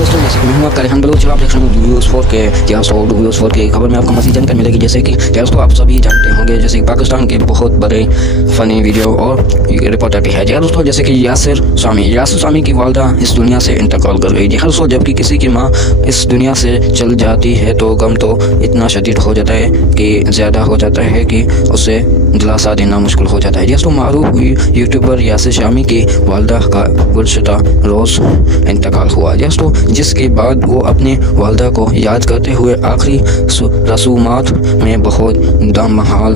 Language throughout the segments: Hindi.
दोस्तों, जैसे कि मैं हूं आपका रेहान बलूच, आप देख रहे हैं न्यूज़ 4 के इतिहास और न्यूज़ 4 के खबर में आपको मज़ीद जानकारी मिलेगी। जैसे कि दोस्तों आप सभी जानते होंगे, जैसे कि पाकिस्तान के बहुत बड़े फ़नी वीडियो और रिपोर्टर भी है। जी दोस्तों, जैसे कि यासिर सामी की वालदा इस दुनिया से इंतकाल कर गई। जी दोस्तों, जबकि किसी की माँ इस दुनिया से चल जाती है तो गम तो इतना शदीद हो जाता है कि ज़्यादा हो जाता है कि उसे दिलासा देना मुश्किल हो जाता है। दोस्तों, मारूफ हुई यूट्यूबर यासिर शामी की वालदा का गुज़श्ता रोज़ इंतकाल हुआ दोस्तों, जिसके बाद वो अपनी वालदा को याद करते हुए आखिरी रसूमात में बहुत दमहाल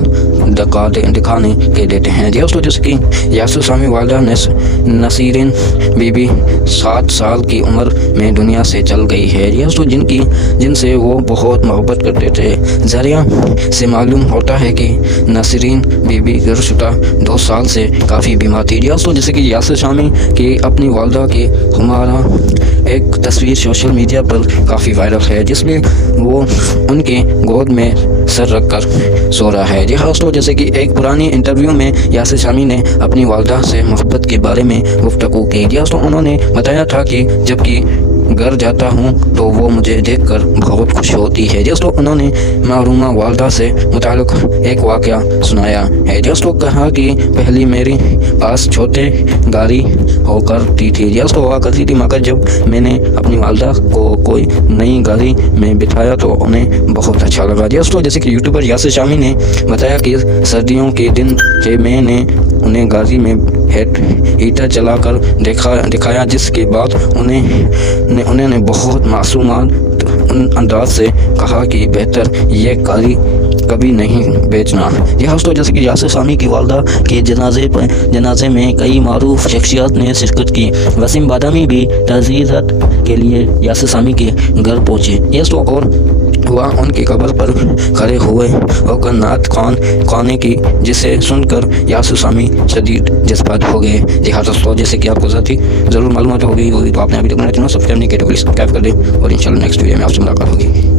दिखाने के देते हैं दोस्तों। जैसे कि यासिर शामी वालदा नसीरिन बीबी 7 साल की उम्र में दुनिया से चल गई है दोस्तों, जिनसे वो बहुत मोहब्बत करते थे। ज़रिया से मालूम होता है कि नसीरिन बीबी गुज़श्ता 2 साल से काफ़ी बीमार थी दोस्तों। जैसे कि यासिर शामी की अपनी वालदा की हमारा एक तस्वीर सोशल मीडिया पर काफ़ी वायरल है, जिसमें वो उनके गोद में सर रख कर सो रहा है। जी दोस्तों, जैसे कि एक पुरानी इंटरव्यू में यासिर शामी ने अपनी वालदा से मोहब्बत के बारे में गुफ्तगू की दोस्तों। उन्होंने बताया था कि जबकि घर जाता हूँ तो वो मुझे देखकर बहुत खुश होती है दोस्तों। उन्होंने महरूमा वालदा से मुताल्लिक एक वाक़या सुनाया है दोस्तों। कहा कि पहली मेरी पास छोटे गाड़ी होकर थी दोस्तों, हुआ करती थी, मगर जब मैंने अपनी वालदा को कोई नई गाड़ी में बिठाया तो उन्हें बहुत अच्छा लगा दोस्तों। जैसे कि यूट्यूबर यासिर शामी ने बताया कि सर्दियों के दिन थे, मैंने उन्हें गाड़ी में हीटर चलाकर दिखाया, जिसके बाद उन्होंने बहुत मासूमान अंदाज से कहा कि बेहतर ये गाड़ी कभी नहीं बेचना। यह दोस्तों, जैसे कि यासिर शामी की वालदा के जनाजे में कई मारूफ शख्सियत ने शिरकत की। वसीम बादामी भी तज़ीज़त के लिए यासिर शामी के घर पहुँचे दोस्तों, और वह उनकी कब्र पर खड़े हुए होकर नात खाने की, जिसे सुनकर यासिर शामी शदीद जज्बात हो गए। जी हाँ दोस्तों, जैसे कि आपको ज़रूर मालूम होगी तो आपने अभी तक मेरा चैनल सब्सक्राइब नहीं किया तो प्लीज़ सब्सक्राइब कर दें, और इंशाल्लाह नेक्स्ट वीडियो में आपसे मुलाकात होगी।